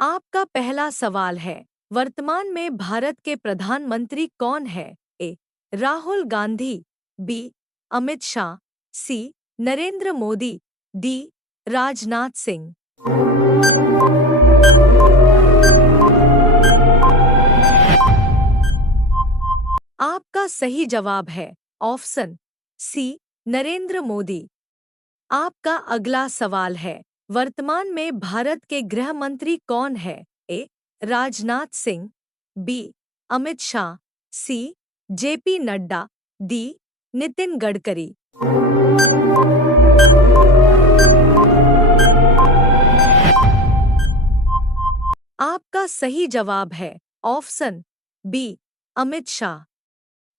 आपका पहला सवाल है, वर्तमान में भारत के प्रधानमंत्री कौन है? ए. राहुल गांधी, बी. अमित शाह, सी. नरेंद्र मोदी, डी. राजनाथ सिंह। आपका सही जवाब है ऑप्शन सी. नरेंद्र मोदी। आपका अगला सवाल है, वर्तमान में भारत के गृह मंत्री कौन है? A. Rajnath Singh, B. Amit Shah, C. JP Nadda, D. Nitin Gadkari. आपका सही जवाब है ऑप्शन बी. अमित शाह।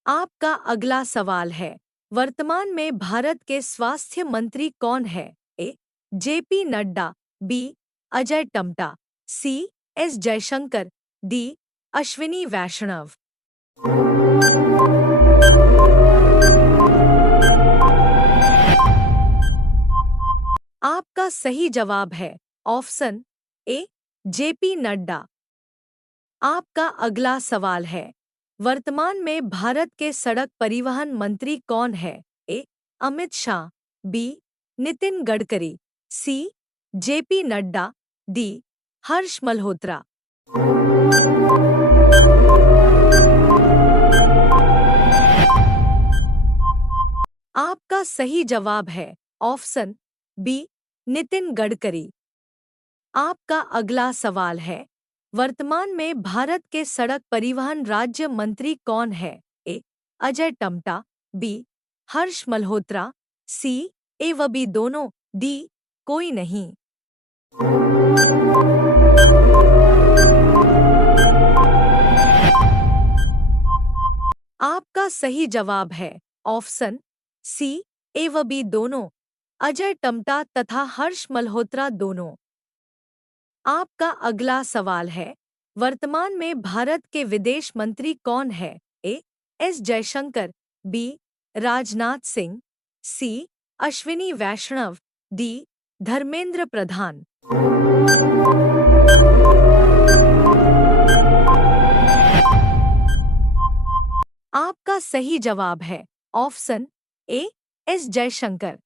आपका अगला सवाल है, वर्तमान में भारत के स्वास्थ्य मंत्री कौन है? A. JP Nadda, B. Ajay Tamta, C. S Jaishankar, D. Ashwini Vaishnaw. आपका सही जवाब है ऑप्शन ए. जेपी नड्डा। आपका अगला सवाल है, वर्तमान में भारत के सड़क परिवहन मंत्री कौन है? A. Amit Shah, B. Nitin Gadkari, C. JP Nadda, D. Harsh Malhotra. आपका सही जवाब है ऑप्शन बी. नितिन गडकरी। आपका अगला सवाल है, वर्तमान में भारत के सड़क परिवहन राज्य मंत्री कौन है? ए. अजय टम्टा, बी. हर्ष मल्होत्रा, सी. ए व बी दोनों, डी. कोई नहीं। आपका सही जवाब है ऑप्शन सी. ए व बी दोनों, अजय टम्टा तथा हर्ष मल्होत्रा दोनों। आपका अगला सवाल है, वर्तमान में भारत के विदेश मंत्री कौन है? A. S Jaishankar, B. Rajnath Singh, C. Ashwini Vaishnaw, D. Dharmendra Pradhan. आपका सही जवाब है ऑप्शन ए. एस जयशंकर।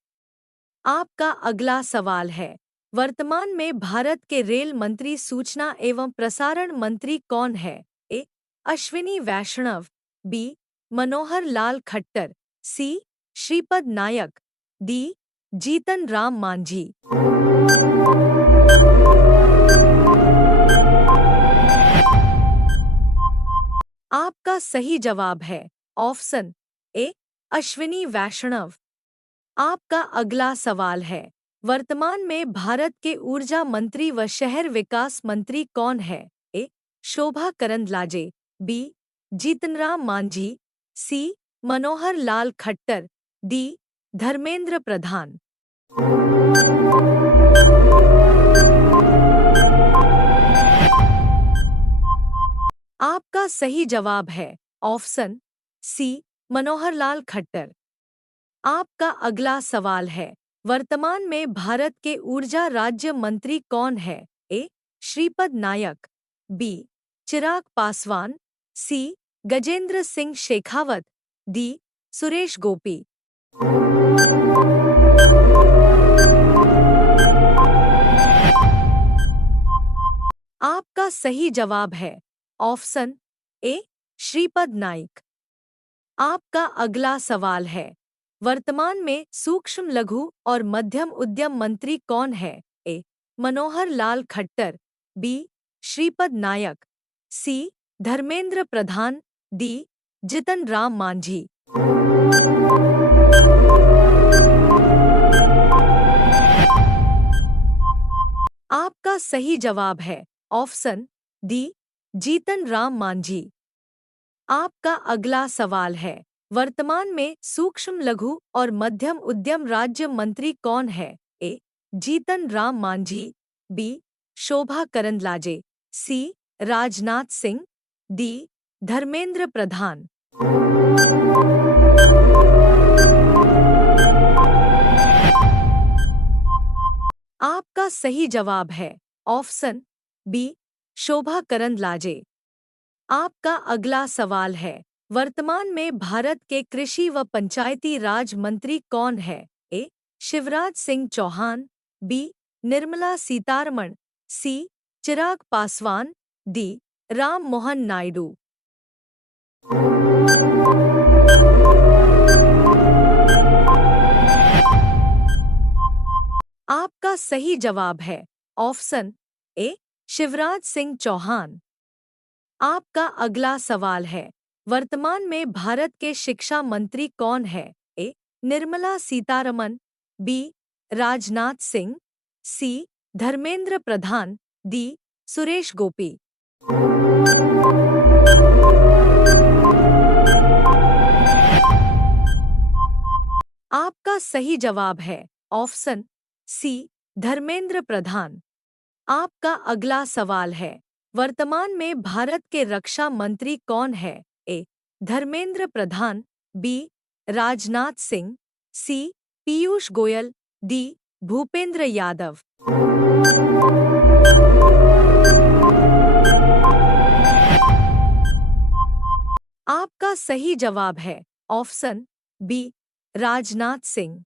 आपका अगला सवाल है, वर्तमान में भारत के रेल मंत्री सूचना एवं प्रसारण मंत्री कौन है? ए. अश्विनी वैष्णव, बी. मनोहर लाल खट्टर, सी. श्रीपद नायक, डी. जीतन राम मांझी। आपका सही जवाब है ऑप्शन ए. अश्विनी वैष्णव। आपका अगला सवाल है, वर्तमान में भारत के ऊर्जा मंत्री व शहर विकास मंत्री कौन है? ए. शोभा करंदलाजे, बी. जीतनराम मांझी, सी. मनोहर लाल खट्टर, डी. धर्मेंद्र प्रधान। आपका सही जवाब है ऑप्शन सी. मनोहर लाल खट्टर। आपका अगला सवाल है, वर्तमान में भारत के ऊर्जा राज्य मंत्री कौन है? ए. श्रीपद नायक, बी. चिराग पासवान, सी. गजेंद्र सिंह शेखावत, डी. सुरेश गोपी। आपका सही जवाब है ऑप्शन ए. श्रीपद नाइक। आपका अगला सवाल है, वर्तमान में सूक्ष्म लघु और मध्यम उद्यम मंत्री कौन है? ए. मनोहर लाल खट्टर, बी. श्रीपद नायक, सी. धर्मेंद्र प्रधान, डी. जितन राम मांझी। आपका सही जवाब है ऑप्शन डी. जीतन राम मांझी। आपका अगला सवाल है, वर्तमान में सूक्ष्म लघु और मध्यम उद्यम राज्य मंत्री कौन है? ए. जीतन राम मांझी, बी. शोभा करंदलाजे, सी. राजनाथ सिंह, डी. धर्मेंद्र प्रधान। आपका सही जवाब है ऑप्शन बी. शोभा करंदलाजे। आपका अगला सवाल है, वर्तमान में भारत के कृषि व पंचायती राज मंत्री कौन है? ए. शिवराज सिंह चौहान, बी. निर्मला सीतारमण, सी. चिराग पासवान, डी. राम मोहन नायडू। आपका सही जवाब है ऑप्शन ए. शिवराज सिंह चौहान। आपका अगला सवाल है, वर्तमान में भारत के शिक्षा मंत्री कौन है? A. Nirmala Sitharaman, B. Rajnath Singh, C. Dharmendra Pradhan, D. Suresh Gopi. आपका सही जवाब है ऑप्शन सी. धर्मेंद्र प्रधान। आपका अगला सवाल है, वर्तमान में भारत के रक्षा मंत्री कौन है? ए. धर्मेंद्र प्रधान, बी. राजनाथ सिंह, सी. पीयूष गोयल, डी. भूपेंद्र यादव। आपका सही जवाब है ऑप्शन बी. राजनाथ सिंह।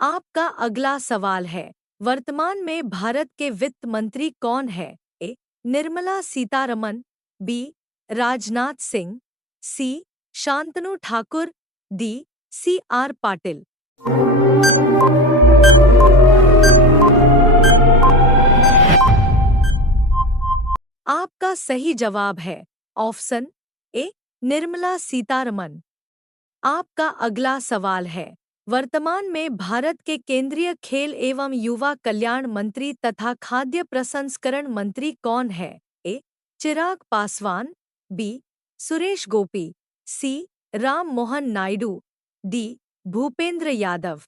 आपका अगला सवाल है, वर्तमान में भारत के वित्त मंत्री कौन है? A. Nirmala Sitharaman, B. Rajnath Singh, C. Shantanu Thakur, D. C R Patil. आपका सही जवाब है ऑप्शन ए. निर्मला सीतारमण। आपका अगला सवाल है, वर्तमान में भारत के केंद्रीय खेल एवं युवा कल्याण मंत्री तथा खाद्य प्रसंस्करण मंत्री कौन है? ए. चिराग पासवान, बी. सुरेश गोपी, सी. राम मोहन नायडू, डी. भूपेंद्र यादव।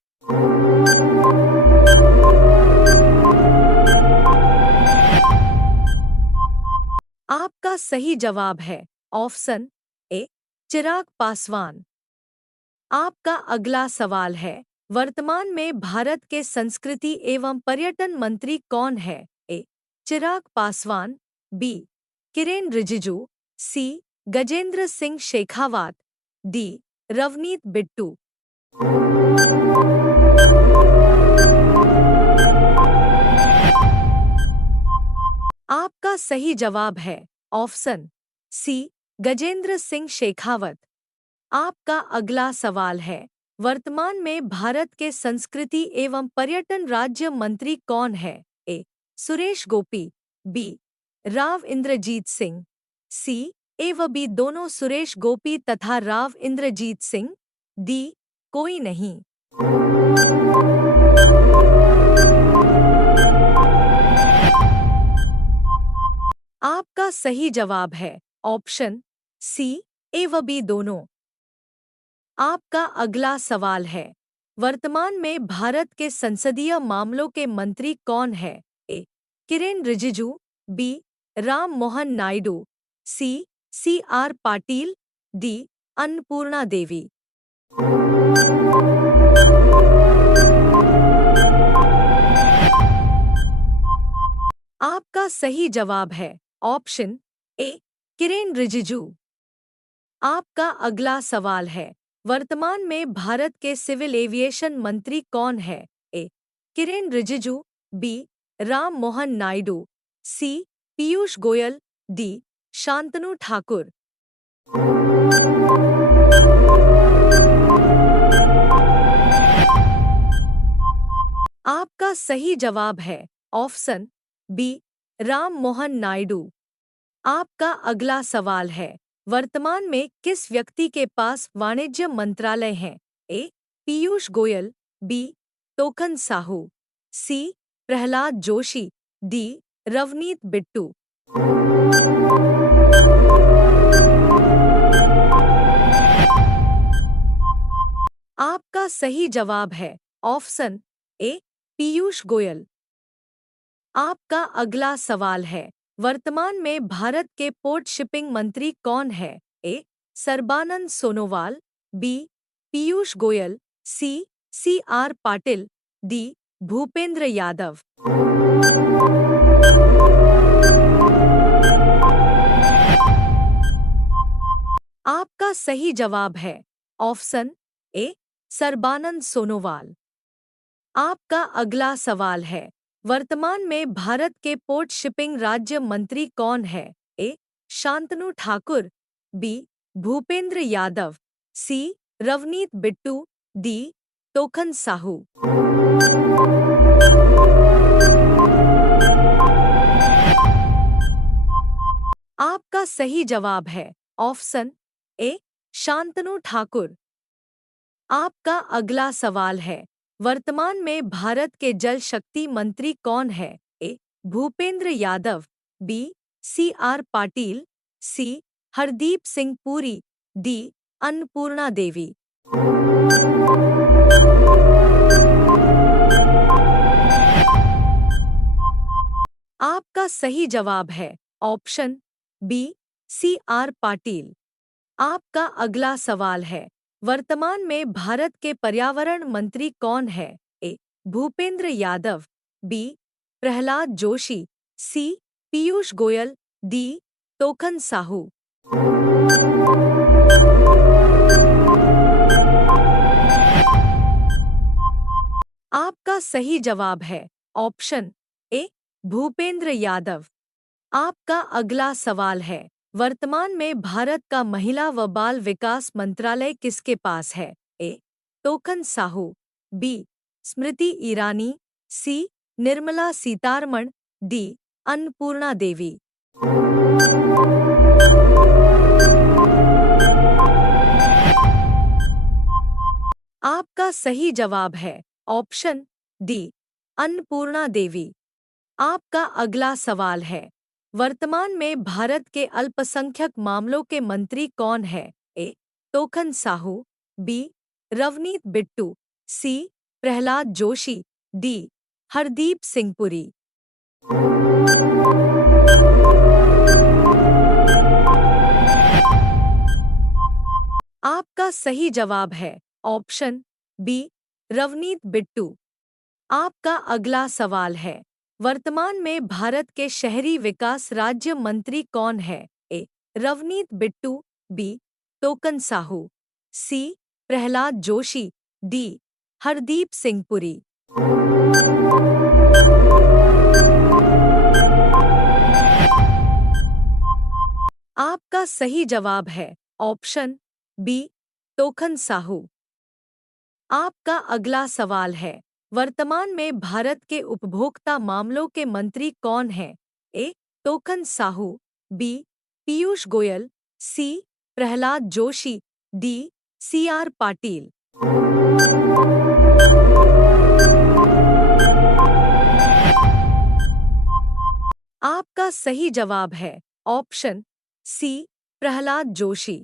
आपका सही जवाब है ऑप्शन ए. चिराग पासवान। आपका अगला सवाल है, वर्तमान में भारत के संस्कृति एवं पर्यटन मंत्री कौन है? ए. चिराग पासवान, बी. किरेन रिजिजू, सी. गजेंद्र सिंह शेखावत, डी. रवनीत बिट्टू। आपका सही जवाब है ऑप्शन सी. गजेंद्र सिंह शेखावत। आपका अगला सवाल है, वर्तमान में भारत के संस्कृति एवं पर्यटन राज्य मंत्री कौन है? ए. सुरेश गोपी, बी. राव इंद्रजीत सिंह, सी. ए व बी दोनों सुरेश गोपी तथा राव इंद्रजीत सिंह, डी. कोई नहीं। आपका सही जवाब है ऑप्शन सी. ए व बी दोनों। आपका अगला सवाल है, वर्तमान में भारत के संसदीय मामलों के मंत्री कौन है? A. Kiren Rijiju, B. Ram Mohan Naidu, C. C R Patil, D. Annapurna Devi. आपका सही जवाब है ऑप्शन ए. किरेन रिजिजू। आपका अगला सवाल है, वर्तमान में भारत के सिविल एविएशन मंत्री कौन है? A. Kiren Rijiju, B. Ram Mohan Naidu, C. Piyush Goyal, D. Shantanu Thakur. आपका सही जवाब है ऑप्शन बी. राम मोहन नायडू। आपका अगला सवाल है, वर्तमान में किस व्यक्ति के पास वाणिज्य मंत्रालय है? ए. पीयूष गोयल, बी. तोखन साहू, सी. प्रहलाद जोशी, डी. रवनीत बिट्टू। आपका सही जवाब है ऑप्शन ए. पीयूष गोयल। आपका अगला सवाल है, वर्तमान में भारत के पोर्ट शिपिंग मंत्री कौन है? A. Sarbananda Sonowal, B. Piyush Goyal, C. C R Patil, D. Bhupender Yadav. सही जवाब है ऑप्शन ए सर्बानंद सोनोवाल। आपका अगला सवाल है, वर्तमान में भारत के पोर्ट शिपिंग राज्य मंत्री कौन है? ए शांतनु ठाकुर, बी भूपेंद्र यादव, सी रवनीत बिट्टू, डी तोखन साहू। आपका सही जवाब है ऑप्शन ए शांतनु ठाकुर। आपका अगला सवाल है, वर्तमान में भारत के जल शक्ति मंत्री कौन है? A Bhupender Yadav, B C R Patil, C Hardeep Singh Puri, D Annapurna Devi. आपका सही जवाब है option B C R Patil. आपका अगला सवाल है, वर्तमान में भारत के पर्यावरण मंत्री कौन है? A Bhupender Yadav, B Prahlad Joshi, C Piyush Goyal, D Tokhan Sahu. आपका सही जवाब है ऑप्शन ए भूपेंद्र यादव। आपका अगला सवाल है, वर्तमान में भारत का महिला व बाल विकास मंत्रालय किसके पास है? ए तोखन साहू, बी स्मृति ईरानी, सी निर्मला सीतारमण, डी अन्नपूर्णा देवी। आपका सही जवाब है ऑप्शन डी अन्नपूर्णा देवी। आपका अगला सवाल है, वर्तमान में भारत के अल्पसंख्यक मामलों के मंत्री कौन है? ए तोखन साहू, बी रवनीत बिट्टू, सी प्रहलाद जोशी, डी हरदीप सिंह पुरी। आपका सही जवाब है ऑप्शन बी रवनीत बिट्टू। आपका अगला सवाल है, वर्तमान में भारत के शहरी विकास राज्य मंत्री कौन है? ए रवनीत बिट्टू, बी तोकन साहू, सी प्रहलाद जोशी, डी हरदीप सिंह पुरी। आपका सही जवाब है ऑप्शन बी तोखन साहू। आपका अगला सवाल है, वर्तमान में भारत के उपभोक्ता मामलों के मंत्री कौन हैं? A Tokhan Sahu, B Piyush Goyal, C Pralhad Joshi, D C R Patil. आपका सही जवाब है ऑप्शन सी प्रहलाद जोशी।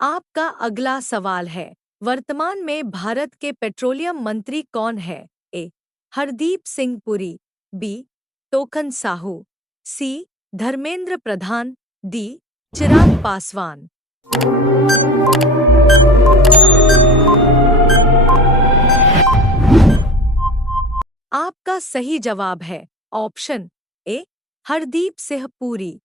आपका अगला सवाल है, वर्तमान में भारत के पेट्रोलियम मंत्री कौन है? ए हरदीप सिंह पुरी, बी तोखन साहू, सी धर्मेंद्र प्रधान, डी चिराग पासवान। आपका सही जवाब है ऑप्शन ए हरदीप सिंह पुरी।